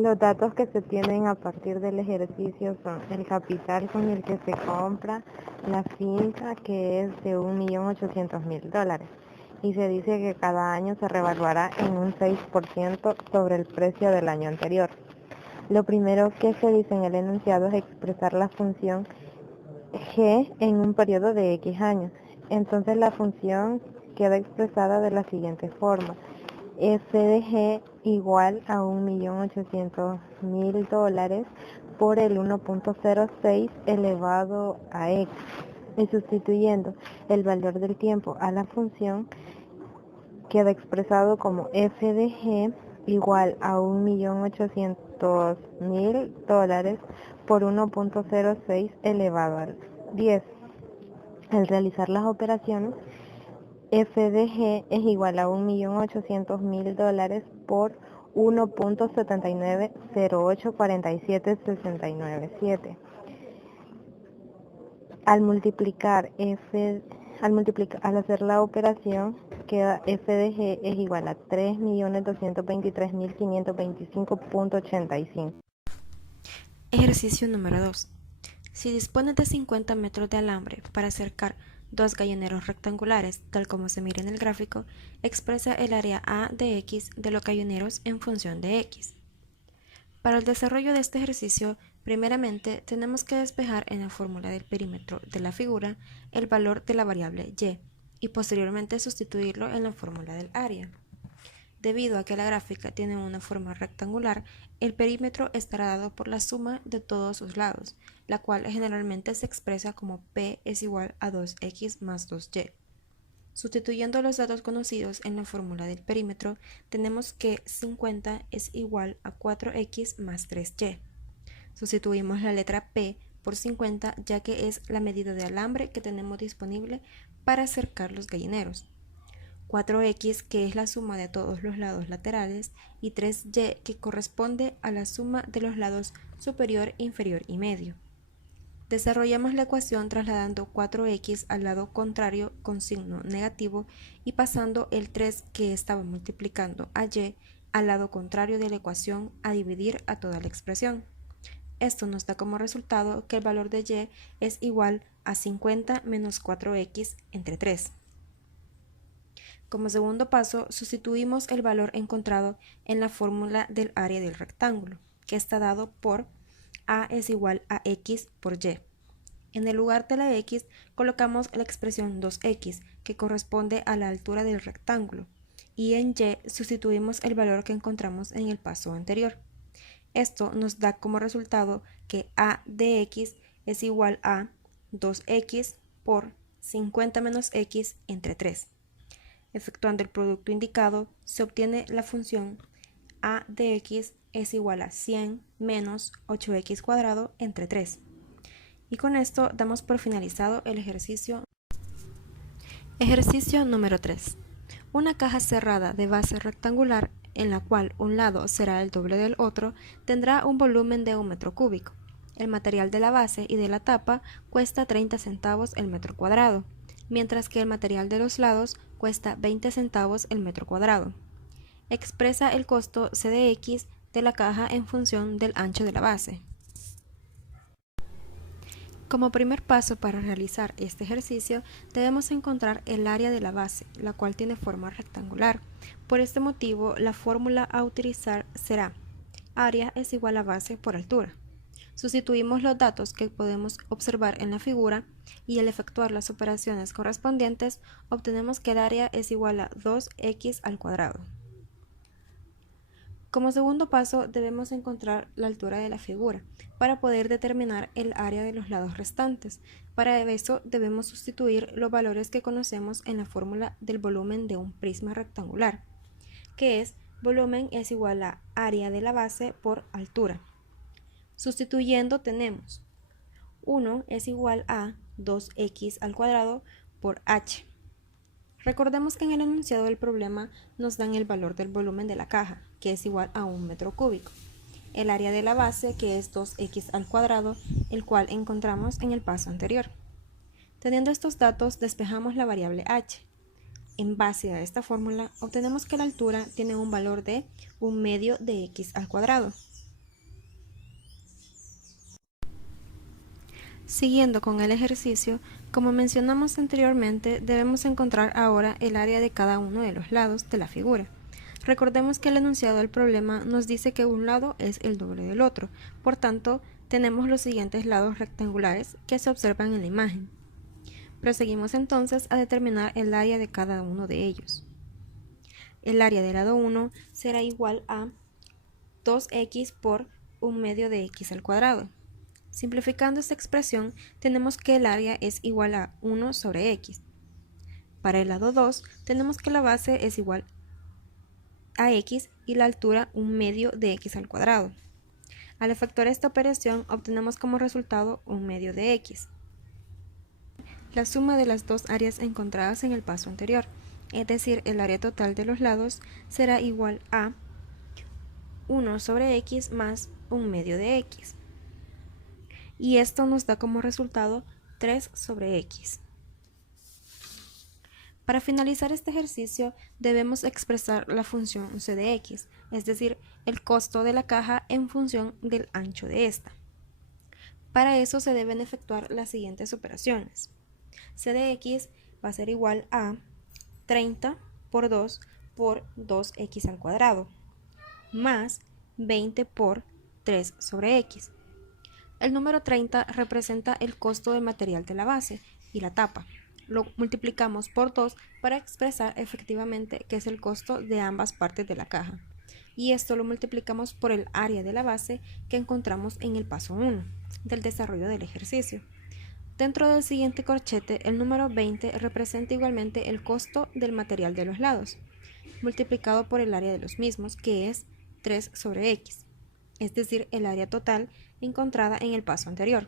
Los datos que se tienen a partir del ejercicio son el capital con el que se compra la finca, que es de $1.800.000, y se dice que cada año se revaluará en un 6% sobre el precio del año anterior. Lo primero que se dice en el enunciado es expresar la función g en un periodo de x años. Entonces la función queda expresada de la siguiente forma: f de g igual a $1.800.000 por el 1.06 elevado a x. Y sustituyendo el valor del tiempo a la función, queda expresado como f de g igual a $1.800.000 por 1.06 elevado al 10. Al realizar las operaciones, f de g es igual a $1.800.000 por 1.79084769.7. Al hacer la operación, queda f de g es igual a 3.223.525.85. Ejercicio número 2. Si dispones de 50 metros de alambre para acercar dos gallineros rectangulares, tal como se mira en el gráfico, expresa el área A de X de los gallineros en función de X. Para el desarrollo de este ejercicio, primeramente tenemos que despejar en la fórmula del perímetro de la figura el valor de la variable y posteriormente sustituirlo en la fórmula del área. Debido a que la gráfica tiene una forma rectangular, el perímetro estará dado por la suma de todos sus lados, la cual generalmente se expresa como P es igual a 2x más 2y. Sustituyendo los datos conocidos en la fórmula del perímetro, tenemos que 50 es igual a 4x más 3y. Sustituimos la letra P por 50, ya que es la medida de alambre que tenemos disponible para acercar los gallineros. 4x, que es la suma de todos los lados laterales, y 3y, que corresponde a la suma de los lados superior, inferior y medio. Desarrollamos la ecuación trasladando 4x al lado contrario con signo negativo y pasando el 3 que estaba multiplicando a y al lado contrario de la ecuación a dividir a toda la expresión. Esto nos da como resultado que el valor de y es igual a 50 menos 4x entre 3. Como segundo paso, sustituimos el valor encontrado en la fórmula del área del rectángulo, que está dado por A es igual a X por Y. En el lugar de la X colocamos la expresión 2X, que corresponde a la altura del rectángulo, y en Y sustituimos el valor que encontramos en el paso anterior. Esto nos da como resultado que A de X es igual a 2X por 50 menos X entre 3. Efectuando el producto indicado, se obtiene la función a de x es igual a 100 menos 8x cuadrado entre 3. Y con esto damos por finalizado el ejercicio. Ejercicio número 3. Una caja cerrada de base rectangular, en la cual un lado será el doble del otro, tendrá un volumen de 1 metro cúbico. El material de la base y de la tapa cuesta 30 centavos el metro cuadrado, mientras que el material de los lados cuesta 20 centavos el metro cuadrado. Expresa el costo C de X de la caja en función del ancho de la base. Como primer paso para realizar este ejercicio, debemos encontrar el área de la base, la cual tiene forma rectangular. Por este motivo, la fórmula a utilizar será área es igual a base por altura. Sustituimos los datos que podemos observar en la figura y al efectuar las operaciones correspondientes obtenemos que el área es igual a 2x al cuadrado. Como segundo paso debemos encontrar la altura de la figura para poder determinar el área de los lados restantes. Para eso debemos sustituir los valores que conocemos en la fórmula del volumen de un prisma rectangular, que es volumen es igual a área de la base por altura. Sustituyendo tenemos 1 es igual a 2x al cuadrado por h. Recordemos que en el enunciado del problema nos dan el valor del volumen de la caja, que es igual a 1 metro cúbico, el área de la base, que es 2x al cuadrado, el cual encontramos en el paso anterior. Teniendo estos datos, despejamos la variable h. En base a esta fórmula, obtenemos que la altura tiene un valor de 1 medio de x al cuadrado. Siguiendo con el ejercicio, como mencionamos anteriormente, debemos encontrar ahora el área de cada uno de los lados de la figura. Recordemos que el enunciado del problema nos dice que un lado es el doble del otro, por tanto, tenemos los siguientes lados rectangulares que se observan en la imagen. Proseguimos entonces a determinar el área de cada uno de ellos. El área del lado 1 será igual a 2x por 1/2 de x al cuadrado. Simplificando esta expresión, tenemos que el área es igual a 1 sobre x. Para el lado 2, tenemos que la base es igual a x y la altura 1/2 de x al cuadrado. Al efectuar esta operación, obtenemos como resultado 1/2 de x. La suma de las dos áreas encontradas en el paso anterior, es decir, el área total de los lados, será igual a 1 sobre x más 1/2 de x. Y esto nos da como resultado 3 sobre x. Para finalizar este ejercicio debemos expresar la función c de x, es decir, el costo de la caja en función del ancho de esta. Para eso se deben efectuar las siguientes operaciones. C de x va a ser igual a 30 por 2 por 2x al cuadrado, más 20 por 3 sobre x. El número 30 representa el costo del material de la base y la tapa. Lo multiplicamos por 2 para expresar efectivamente que es el costo de ambas partes de la caja. Y esto lo multiplicamos por el área de la base que encontramos en el paso 1 del desarrollo del ejercicio. Dentro del siguiente corchete, el número 20 representa igualmente el costo del material de los lados, multiplicado por el área de los mismos, que es 3 sobre x, es decir, el área total encontrada en el paso anterior.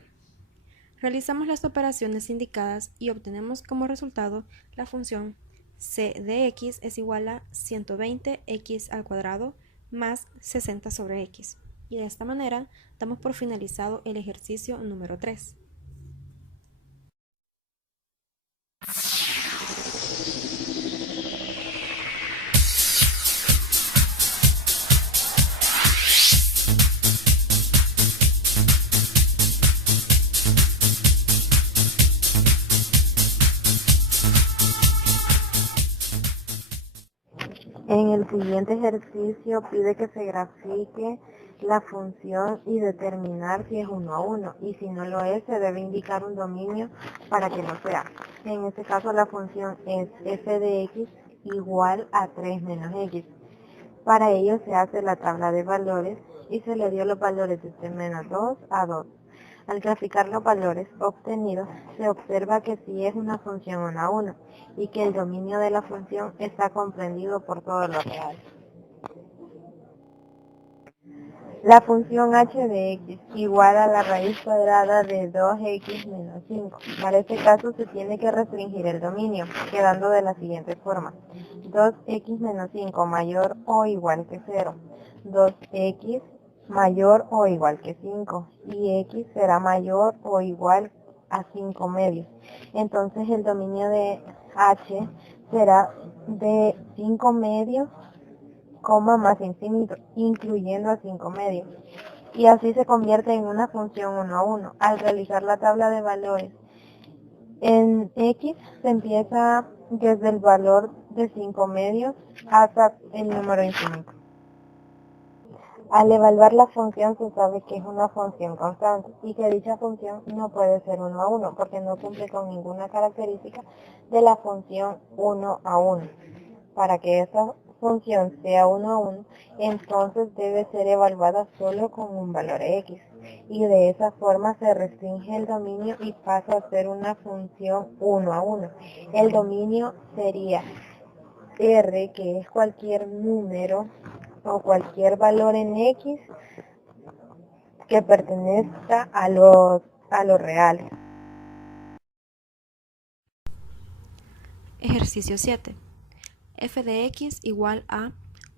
Realizamos las operaciones indicadas y obtenemos como resultado la función c de x es igual a 120x al cuadrado más 60 sobre x. Y de esta manera damos por finalizado el ejercicio número 3. En el siguiente ejercicio pide que se grafique la función y determinar si es 1 a 1, y si no lo es, se debe indicar un dominio para que lo sea. En este caso la función es f de x igual a 3 menos x. Para ello se hace la tabla de valores y se le dio los valores de t menos 2 a 2. Al graficar los valores obtenidos, se observa que sí es una función 1 a 1 y que el dominio de la función está comprendido por todo lo real. La función h de x igual a la raíz cuadrada de 2x menos 5. Para este caso se tiene que restringir el dominio, quedando de la siguiente forma. 2x menos 5 mayor o igual que 0. 2x mayor o igual que 5. Y x será mayor o igual a 5 medios. Entonces el dominio de h será de 5 medios, más infinito, incluyendo a 5 medios. Y así se convierte en una función 1 a 1. Al realizar la tabla de valores, en x se empieza desde el valor de 5 medios hasta el número infinito. Al evaluar la función se sabe que es una función constante y que dicha función no puede ser 1 a 1 porque no cumple con ninguna característica de la función 1 a 1. Para que esa función sea 1 a 1, entonces debe ser evaluada solo con un valor x, y de esa forma se restringe el dominio y pasa a ser una función 1 a 1. El dominio sería r, que es cualquier número o cualquier valor en x que pertenezca a lo real. Ejercicio 7. F de x igual a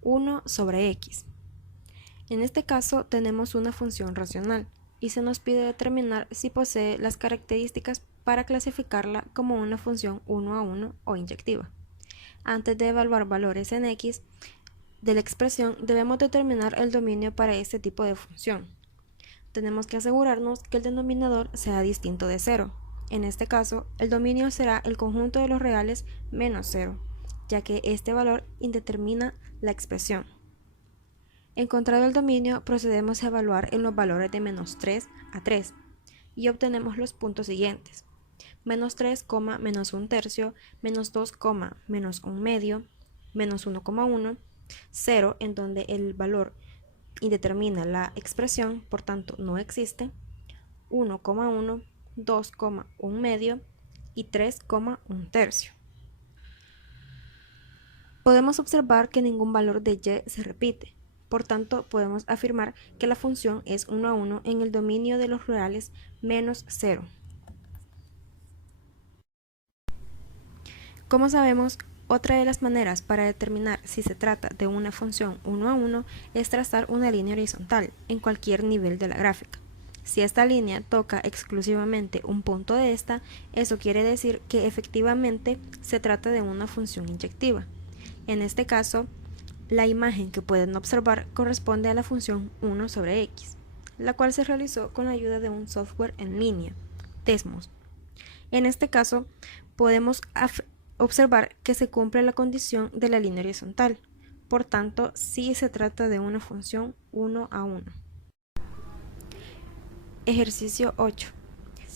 1 sobre x. En este caso tenemos una función racional y se nos pide determinar si posee las características para clasificarla como una función 1 a 1 o inyectiva. Antes de evaluar valores en x de la expresión, debemos determinar el dominio para este tipo de función. tenemos que asegurarnos que el denominador sea distinto de 0. En este caso, el dominio será el conjunto de los reales menos 0, ya que este valor indetermina la expresión. Encontrado el dominio, procedemos a evaluar en los valores de menos 3 a 3 y obtenemos los puntos siguientes: menos 3, menos 1 tercio, menos 2, menos 1 medio, menos 1,1, 0 en donde el valor indetermina la expresión, por tanto no existe, 1,1, 2, 1 medio y 3, 1 tercio. Podemos observar que ningún valor de y se repite. Por tanto, podemos afirmar que la función es 1 a 1 en el dominio de los reales menos 0. Como sabemos, otra de las maneras para determinar si se trata de una función 1 a 1 es trazar una línea horizontal en cualquier nivel de la gráfica. Si esta línea toca exclusivamente un punto de esta, eso quiere decir que efectivamente se trata de una función inyectiva. En este caso, la imagen que pueden observar corresponde a la función 1 sobre x, la cual se realizó con la ayuda de un software en línea, Desmos. En este caso, podemos observar que se cumple la condición de la línea horizontal, por tanto, sí se trata de una función 1 a 1. Ejercicio 8.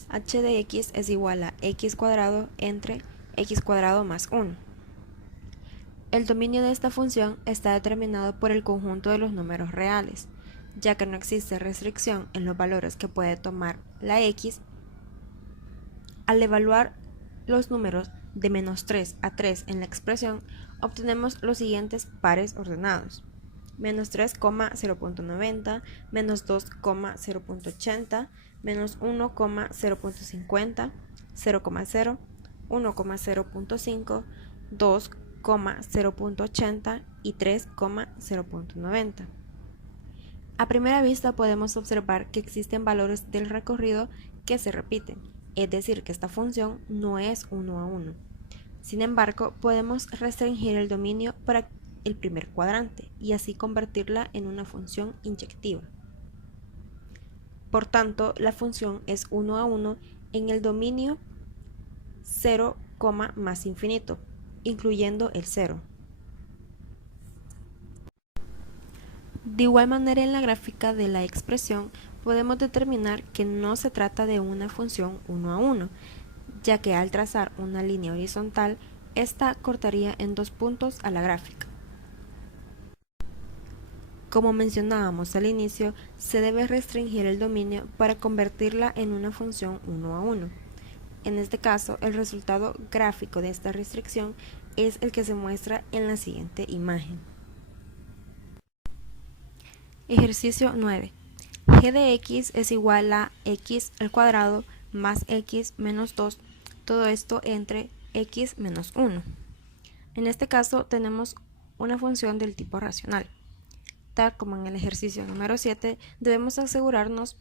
h de x es igual a x cuadrado entre x cuadrado más 1. El dominio de esta función está determinado por el conjunto de los números reales, ya que no existe restricción en los valores que puede tomar la x. Al evaluar los números de menos 3 a 3 en la expresión, obtenemos los siguientes pares ordenados: menos 3, 0.90, menos 2, 0.80, menos 1, 0.50, 0,0, 1,0.5, 2, 0.80 y 3, 0.90. A primera vista podemos observar que existen valores del recorrido que se repiten, es decir, que esta función no es 1 a 1. Sin embargo, podemos restringir el dominio para el primer cuadrante y así convertirla en una función inyectiva. Por tanto, la función es 1 a 1 en el dominio 0, más infinito, incluyendo el 0. De igual manera, en la gráfica de la expresión podemos determinar que no se trata de una función 1 a 1, ya que al trazar una línea horizontal, esta cortaría en 2 puntos a la gráfica. Como mencionábamos al inicio, se debe restringir el dominio para convertirla en una función 1 a 1. En este caso, el resultado gráfico de esta restricción es el que se muestra en la siguiente imagen. Ejercicio 9. g de x es igual a x al cuadrado más x menos 2, todo esto entre x menos 1. En este caso tenemos una función del tipo racional. Tal como en el ejercicio número 7, debemos asegurarnos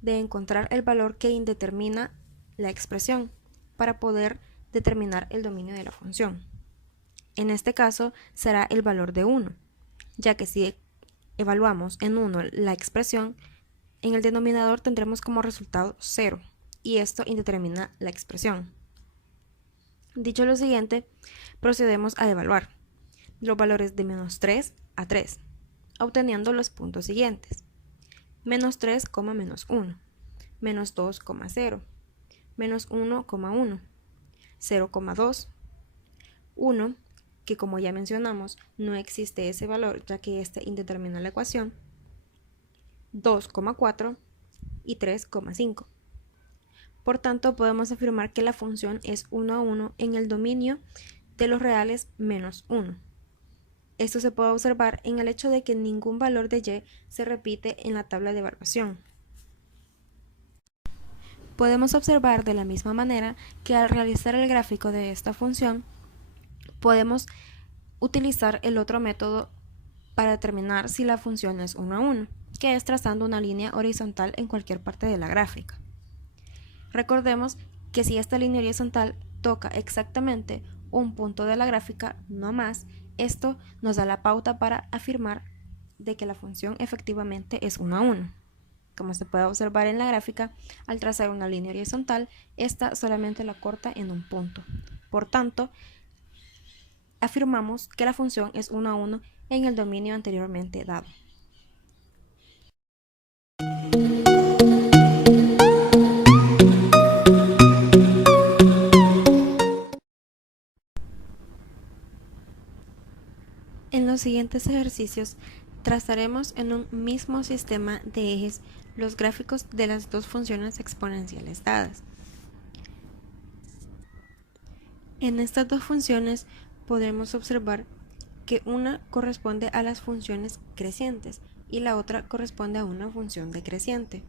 de encontrar el valor que indetermina la expresión para poder determinar el dominio de la función. En este caso será el valor de 1, ya que si evaluamos en 1 la expresión, en el denominador tendremos como resultado 0, y esto indetermina la expresión. Dicho lo siguiente, procedemos a evaluar los valores de menos 3 a 3, obteniendo los puntos siguientes: menos 3, menos 1, menos 2, 0, menos 1, 1, 0,2, 1, que como ya mencionamos, no existe ese valor ya que este indetermina la ecuación, 2,4 y 3,5. Por tanto, podemos afirmar que la función es 1 a 1 en el dominio de los reales menos 1. Esto se puede observar en el hecho de que ningún valor de y se repite en la tabla de evaluación. Podemos observar de la misma manera que al realizar el gráfico de esta función, podemos utilizar el otro método para determinar si la función es 1 a 1, que es trazando una línea horizontal en cualquier parte de la gráfica. Recordemos que si esta línea horizontal toca exactamente un punto de la gráfica, no más, esto nos da la pauta para afirmar de que la función efectivamente es 1 a 1. Como se puede observar en la gráfica, al trazar una línea horizontal, esta solamente la corta en un punto. Por tanto, afirmamos que la función es 1 a 1 en el dominio anteriormente dado. En los siguientes ejercicios trazaremos en un mismo sistema de ejes los gráficos de las dos funciones exponenciales dadas. En estas dos funciones podremos observar que una corresponde a las funciones crecientes y la otra corresponde a una función decreciente.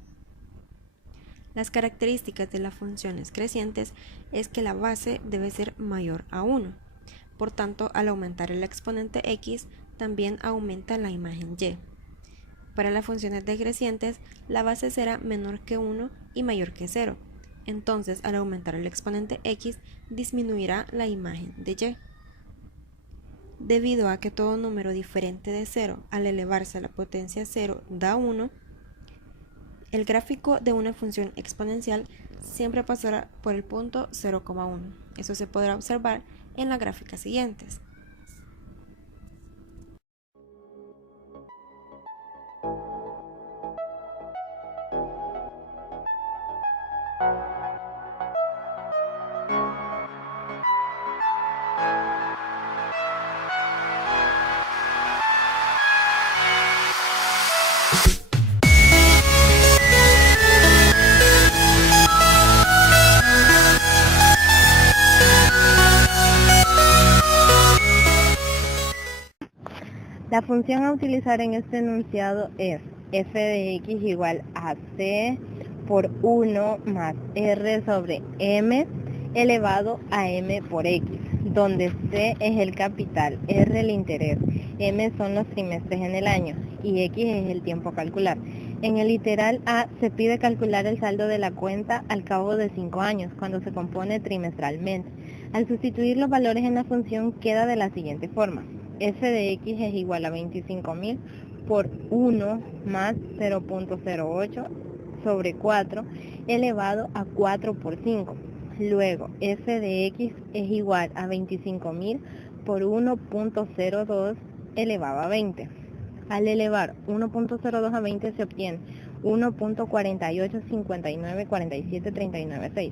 Las características de las funciones crecientes es que la base debe ser mayor a 1. Por tanto, al aumentar el exponente x, también aumenta la imagen y. Para las funciones decrecientes, la base será menor que 1 y mayor que 0. Entonces, al aumentar el exponente x, disminuirá la imagen de y. Debido a que todo número diferente de 0 al elevarse a la potencia 0 da 1, el gráfico de una función exponencial siempre pasará por el punto 0,1. Eso se podrá observar en las gráficas siguientes. La función a utilizar en este enunciado es f de x igual a c por 1 más r sobre m elevado a m por x, donde c es el capital, r el interés, m son los trimestres en el año y x es el tiempo a calcular. En el literal A se pide calcular el saldo de la cuenta al cabo de 5 años, cuando se compone trimestralmente. Al sustituir los valores en la función queda de la siguiente forma. F de x es igual a 25.000 por 1 más 0.08 sobre 4 elevado a 4 por 5. Luego, f de x es igual a 25.000 por 1.02 elevado a 20. Al elevar 1.02 a 20 se obtiene 1.48594739,6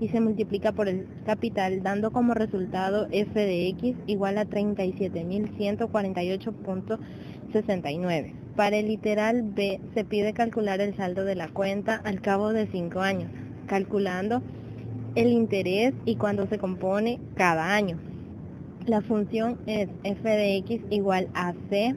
y se multiplica por el capital dando como resultado f de x igual a 37.148.69. Para el literal B se pide calcular el saldo de la cuenta al cabo de 5 años, calculando el interés y cuando se compone cada año. La función es f de x igual a c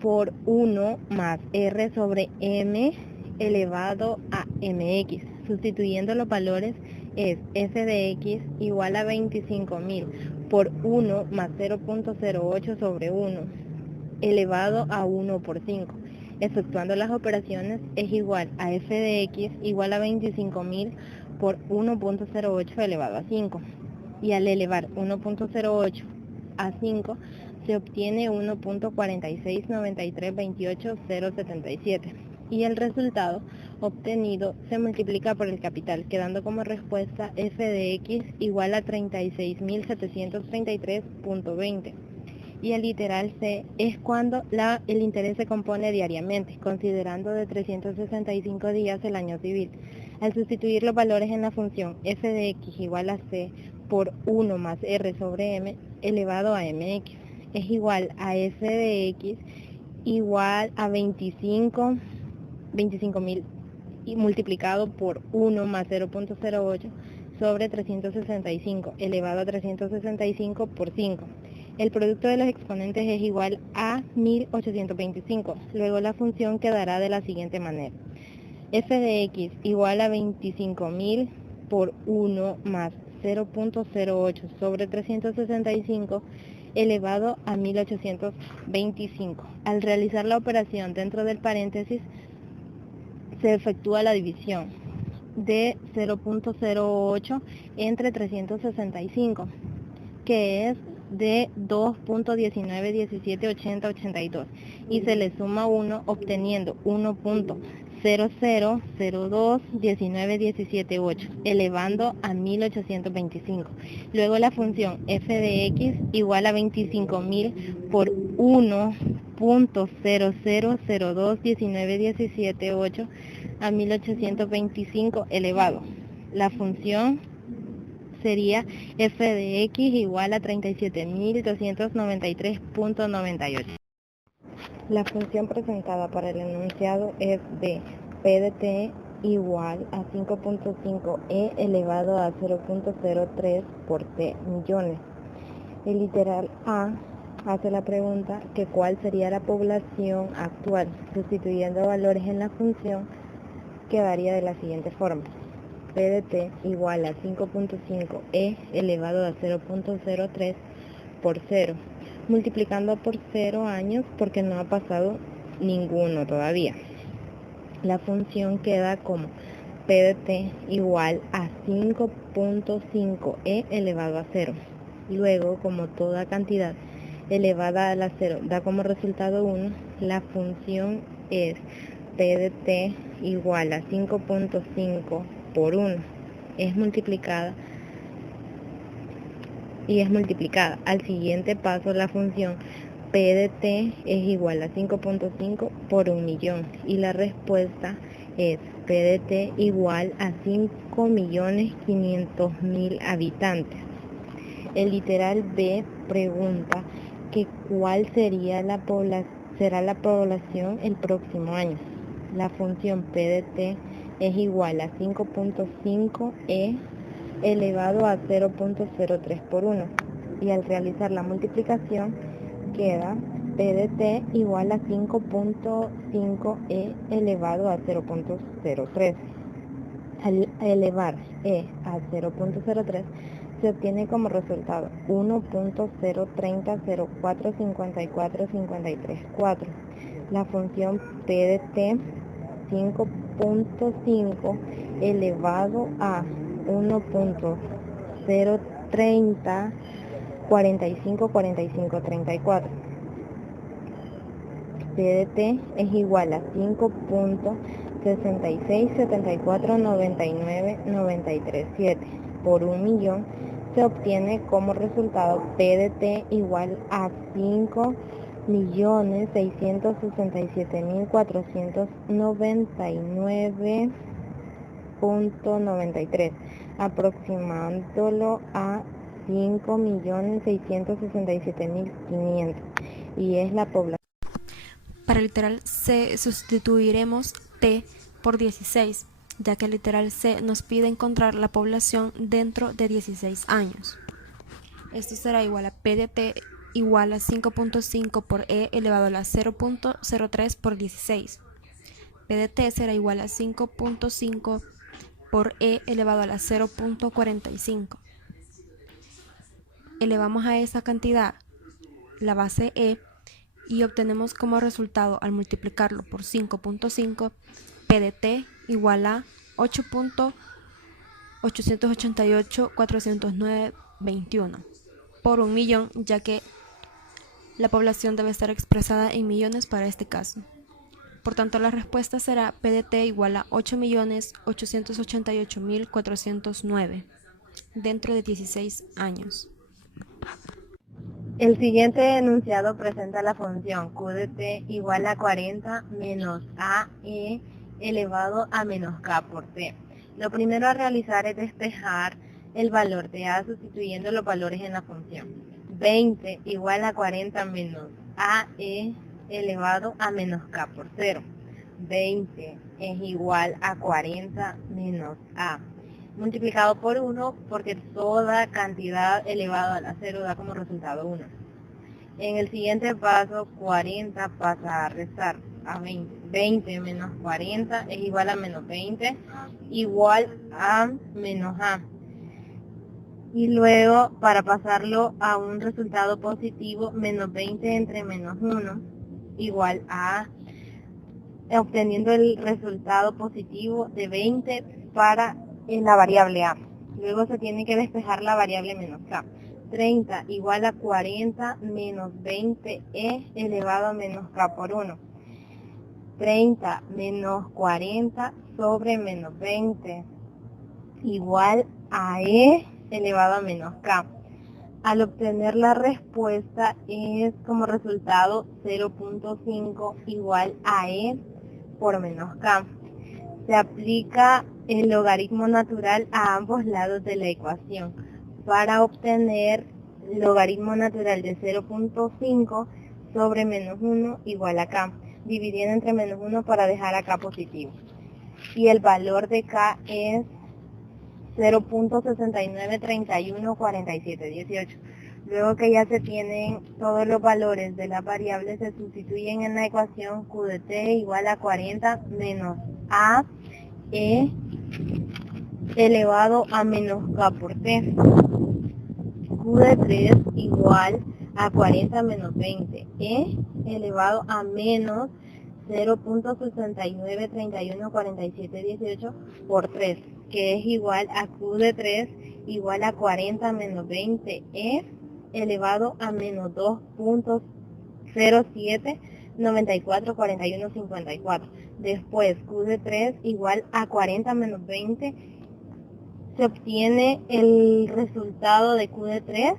por 1 más r sobre m elevado a mx. Sustituyendo los valores es f de x igual a 25.000 por 1 más 0.08 sobre 1 elevado a 1 por 5. Efectuando las operaciones es igual a f de x igual a 25.000 por 1.08 elevado a 5. Y al elevar 1.08 a 5 se obtiene 1.469328.077 y el resultado obtenido se multiplica por el capital, quedando como respuesta f de x igual a 36.733.20. Y el literal C es cuando el interés se compone diariamente, considerando de 365 días el año civil. Al sustituir los valores en la función f de x igual a c por 1 más r sobre m elevado a mx es igual a f de x igual a 25.000 y multiplicado por 1 más 0.08 sobre 365 elevado a 365 por 5. El producto de los exponentes es igual a 1825. Luego la función quedará de la siguiente manera. F de x igual a 25.000 por 1 más 0.08 sobre 365 elevado a 1825. Al realizar la operación dentro del paréntesis, se efectúa la división de 0.08 entre 365, que es de 2.19178082, y se le suma 1 obteniendo 1.0 00021917,8 elevando a 1825. Luego la función f de x igual a 25.000 por 1.00021917,8 a 1825 elevado. La función sería f de x igual a 37.293.98. La función presentada para el enunciado es de p de t igual a 5.5e elevado a 0.03 por t millones. El literal A hace la pregunta que cuál sería la población actual. Sustituyendo valores en la función quedaría de la siguiente forma: p de t igual a 5.5e elevado a 0.03 por 0, multiplicando por 0 años porque no ha pasado ninguno todavía. La función queda como p de t igual a 5.5e elevado a 0. Luego, como toda cantidad elevada a la 0 da como resultado 1, la función es p de t igual a 5.5 por 1. Es multiplicada. Al siguiente paso, la función p de t es igual a 5.5 por 1.000.000 y la respuesta es p de t igual a 5.500.000 habitantes. El literal B pregunta que cuál será la población el próximo año. La función p de t es igual a 5.5e elevado a 0.03 por 1 y al realizar la multiplicación queda p de t igual a 5.5e elevado a 0.03. Al elevar e a 0.03 se obtiene como resultado 1.030045453,4. La función p de t 5.5 elevado a 1.030 45,45,34. p de t es igual a 5.667499,937 por 1.000.000. Se obtiene como resultado p de t igual a 5.667.499.93, aproximándolo a 5.667.500, y es la población. Para el literal C sustituiremos t por 16, ya que el literal C nos pide encontrar la población dentro de 16 años. Esto será igual a p de t igual a 5.5 por e elevado a la 0.03 por 16. p de t será igual a 5.5 por e elevado a la 0.45. Elevamos a esa cantidad la base e y obtenemos como resultado, al multiplicarlo por 5.5, p de t igual a 8.888.409.21 por 1.000.000, ya que la población debe estar expresada en millones para este caso. Por tanto, la respuesta será p de t igual a 8.888.409 dentro de 16 años. El siguiente enunciado presenta la función q de t igual a 40 menos ae elevado a menos k por t. Lo primero a realizar es despejar el valor de a sustituyendo los valores en la función. 20 igual a 40 menos ae elevado a menos k por 0. 20 es igual a 40 menos a multiplicado por 1, porque toda cantidad elevada a la 0 da como resultado 1. En el siguiente paso, 40 pasa a restar a 20. 20 menos 40 es igual a menos 20, igual a menos a. Y luego, para pasarlo a un resultado positivo, menos 20 entre menos 1, igual a, obteniendo el resultado positivo de 20 para la variable a. Luego se tiene que despejar la variable menos k. 30 igual a 40 menos 20e elevado a menos k por 1. 30 menos 40 sobre menos 20 igual a e elevado a menos k. Al obtener la respuesta es como resultado 0.5 igual a e por menos k. Se aplica el logaritmo natural a ambos lados de la ecuación para obtener logaritmo natural de 0.5 sobre menos 1 igual a k, dividiendo entre menos 1 para dejar a k positivo. Y el valor de k es 0.69314718. Luego que ya se tienen todos los valores de las variables, se sustituyen en la ecuación q de t igual a 40 menos a e elevado a menos k por t. Q de 3 igual a 40 menos 20 e elevado a menos 0.69314718 por 3, que es igual a Q de 3 igual a 40 menos 20 e elevado a menos 2.07944154. Después Q de 3 igual a 40 menos 20, se obtiene el resultado de Q de 3,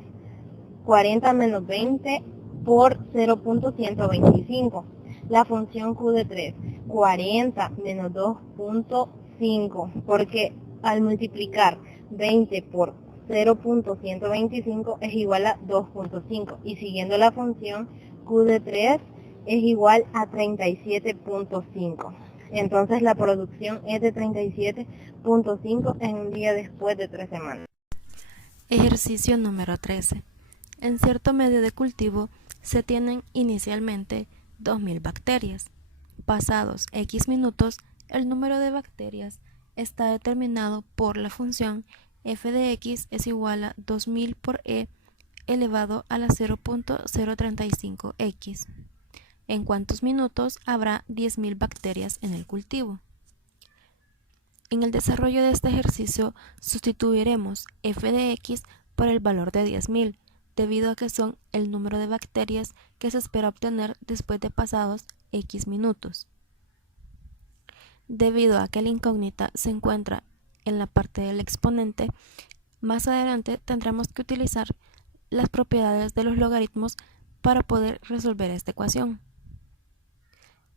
40 menos 20 por 0.125. La función Q de 3, 40 menos 2.5, porque al multiplicar 20 por 0.125 es igual a 2.5. Y siguiendo la función, Q de 3 es igual a 37.5. Entonces la producción es de 37.5 en un día después de 3 semanas. Ejercicio número 13. En cierto medio de cultivo se tienen inicialmente 2000 bacterias. Pasados X minutos, el número de bacterias está determinado por la función f de x es igual a 2000 por e elevado a la 0.035x. ¿En cuántos minutos habrá 10.000 bacterias en el cultivo? En el desarrollo de este ejercicio sustituiremos f de x por el valor de 10.000, debido a que son el número de bacterias que se espera obtener después de pasados x minutos. Debido a que la incógnita se encuentra en la parte del exponente, más adelante tendremos que utilizar las propiedades de los logaritmos para poder resolver esta ecuación.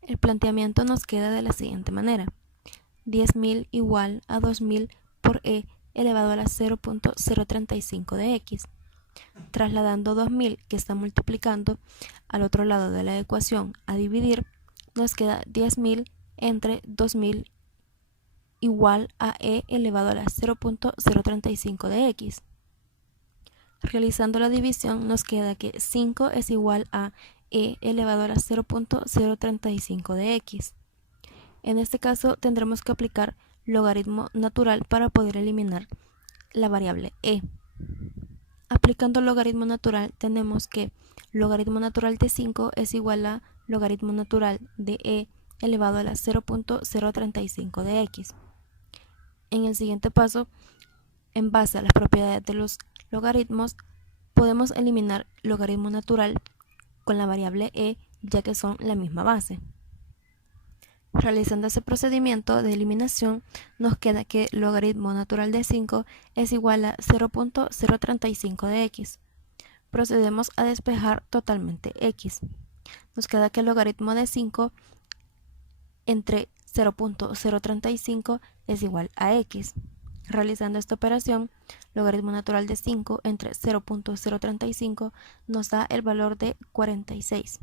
El planteamiento nos queda de la siguiente manera: 10.000 igual a 2.000 por e elevado a la 0.035 de x. Trasladando 2.000, que está multiplicando, al otro lado de la ecuación a dividir, nos queda 10.000 entre 2.000 igual a e elevado a la 0.035 de x. Realizando la división nos queda que 5 es igual a e elevado a la 0.035 de x. En este caso tendremos que aplicar logaritmo natural para poder eliminar la variable e. Aplicando logaritmo natural tenemos que logaritmo natural de 5 es igual a logaritmo natural de e elevado a la 0.035 de x. En el siguiente paso, en base a las propiedades de los logaritmos, podemos eliminar logaritmo natural con la variable e, ya que son la misma base. Realizando ese procedimiento de eliminación, nos queda que logaritmo natural de 5 es igual a 0.035 de x. Procedemos a despejar totalmente x. Nos queda que el logaritmo de 5 entre 0.035 es igual a x. Realizando esta operación, logaritmo natural de 5 entre 0.035 nos da el valor de 46.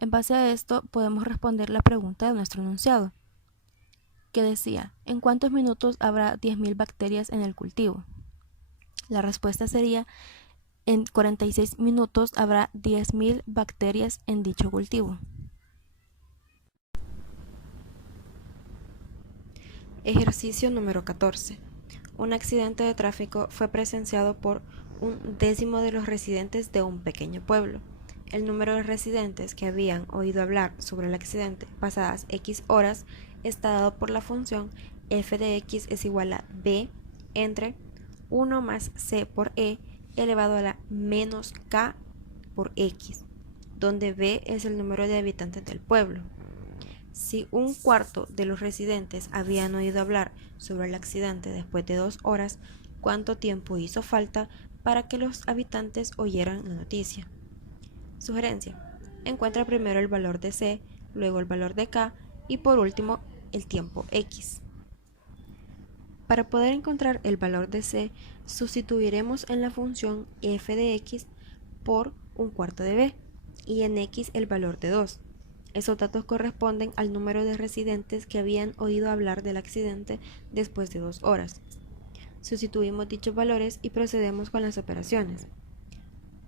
En base a esto podemos responder la pregunta de nuestro enunciado, que decía: ¿en cuántos minutos habrá 10.000 bacterias en el cultivo? La respuesta sería: en 46 minutos habrá 10.000 bacterias en dicho cultivo. Ejercicio número 14. Un accidente de tráfico fue presenciado por 1/10 de los residentes de un pequeño pueblo. El número de residentes que habían oído hablar sobre el accidente pasadas X horas está dado por la función f de x es igual a b entre 1 más c por e elevado a la menos k por x, donde b es el número de habitantes del pueblo. Si un cuarto de los residentes habían oído hablar sobre el accidente después de 2 horas, ¿cuánto tiempo hizo falta para que los habitantes oyeran la noticia? Sugerencia: encuentra primero el valor de C, luego el valor de K y por último el tiempo X. Para poder encontrar el valor de C, sustituiremos en la función f de x por un cuarto de b y en x el valor de 2. Esos datos corresponden al número de residentes que habían oído hablar del accidente después de 2 horas. Sustituimos dichos valores y procedemos con las operaciones.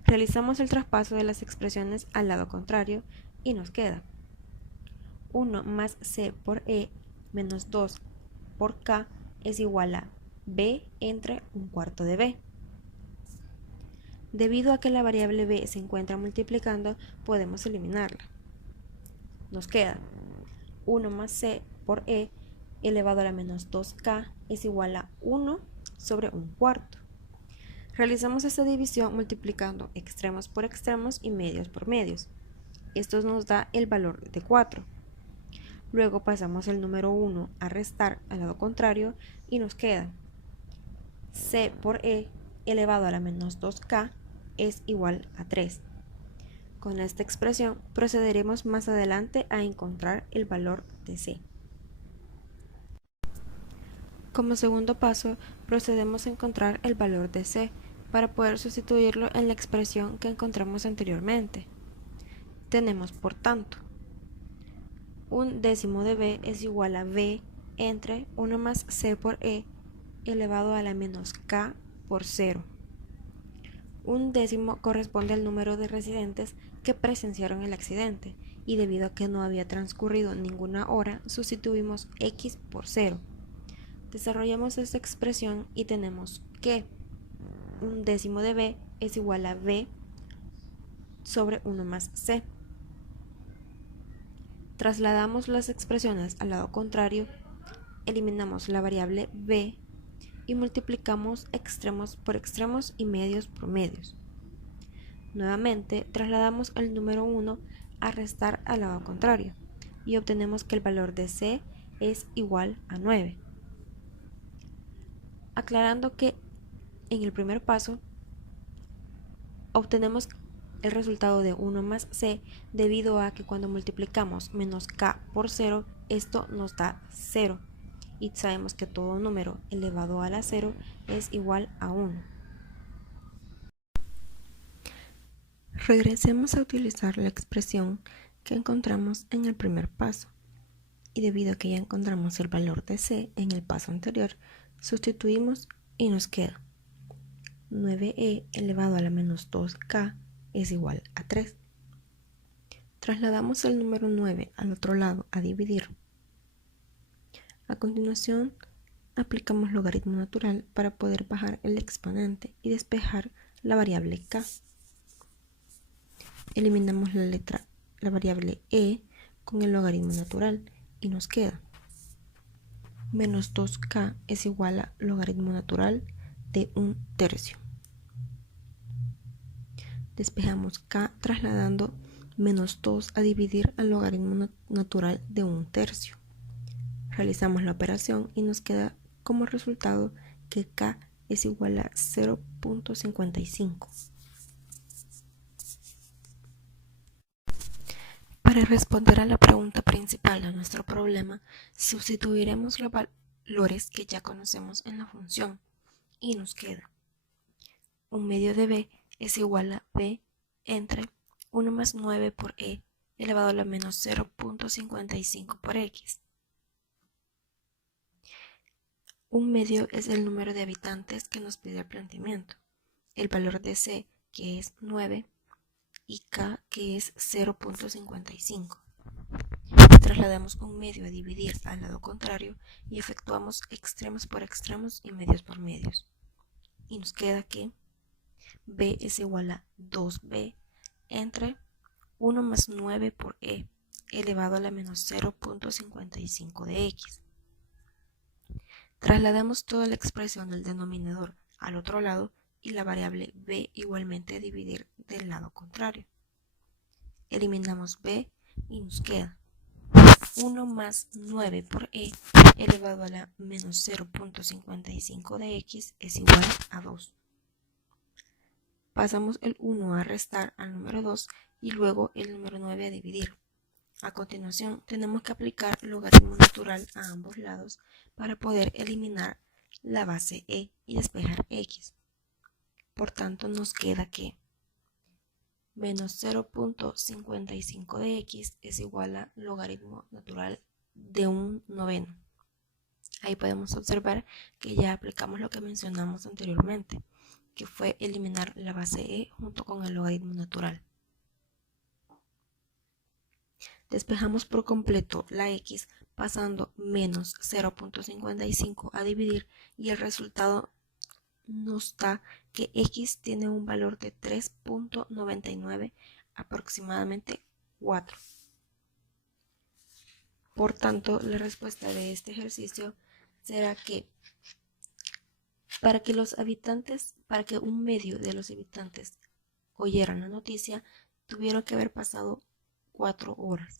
Realizamos el traspaso de las expresiones al lado contrario y nos queda 1 más c por e menos 2 por k es igual a b entre un cuarto de b. Debido a que la variable b se encuentra multiplicando, podemos eliminarla. Nos queda 1 más c por e elevado a la menos 2k es igual a 1 sobre un cuarto. Realizamos esta división multiplicando extremos por extremos y medios por medios. Esto nos da el valor de 4. Luego pasamos el número 1 a restar al lado contrario y nos queda c por e elevado a la menos 2k es igual a 3. Con esta expresión procederemos más adelante a encontrar el valor de c. Como segundo paso, procedemos a encontrar el valor de c para poder sustituirlo en la expresión que encontramos anteriormente. Tenemos, por tanto, un décimo de b es igual a b entre 1 más c por e elevado a la menos k por 0. Un décimo corresponde al número de residentes que presenciaron el accidente y debido a que no había transcurrido ninguna hora, sustituimos x por 0. Desarrollamos esta expresión y tenemos que un décimo de b es igual a b sobre 1 más c. Trasladamos las expresiones al lado contrario, eliminamos la variable b y multiplicamos extremos por extremos y medios por medios. Nuevamente trasladamos el número 1 a restar al lado contrario y obtenemos que el valor de c es igual a 9. Aclarando que en el primer paso obtenemos el resultado de 1 más c debido a que cuando multiplicamos menos k por 0, esto nos da 0. Y sabemos que todo número elevado a la 0 es igual a 1. Regresemos a utilizar la expresión que encontramos en el primer paso. Y debido a que ya encontramos el valor de c en el paso anterior, sustituimos y nos queda 9e elevado a la menos 2k es igual a 3. Trasladamos el número 9 al otro lado a dividir. A continuación, aplicamos logaritmo natural para poder bajar el exponente y despejar la variable k. Eliminamos la variable e con el logaritmo natural y nos queda menos 2k es igual a logaritmo natural de 1/3. Despejamos k trasladando menos 2 a dividir al logaritmo natural de 1/3. Realizamos la operación y nos queda como resultado que k es igual a 0.55. Para responder a la pregunta principal de nuestro problema, sustituiremos los valores que ya conocemos en la función y nos queda 1 medio de b es igual a b entre 1 más 9 por e elevado a la menos 0.55 por x. Un medio es el número de habitantes que nos pide el planteamiento, el valor de c, que es 9, y k, que es 0.55. Trasladamos un medio a dividir al lado contrario y efectuamos extremos por extremos y medios por medios. Y nos queda que b es igual a 2b entre 1 más 9 por e elevado a la menos 0.55 de x. Trasladamos toda la expresión del denominador al otro lado y la variable b igualmente a dividir del lado contrario. Eliminamos b y nos queda 1 más 9 por e elevado a la menos 0.55 de x es igual a 2. Pasamos el 1 a restar al número 2 y luego el número 9 a dividir. A continuación, tenemos que aplicar logaritmo natural a ambos lados para poder eliminar la base e y despejar x. Por tanto, nos queda que menos 0.55 de x es igual a logaritmo natural de 1/9. Ahí podemos observar que ya aplicamos lo que mencionamos anteriormente, que fue eliminar la base e junto con el logaritmo natural. Despejamos por completo la x pasando menos 0.55 a dividir y el resultado nos da que x tiene un valor de 3.99, aproximadamente 4. Por tanto, la respuesta de este ejercicio será que para que un medio de los habitantes oyeran la noticia, tuvieron que haber pasado 4 horas.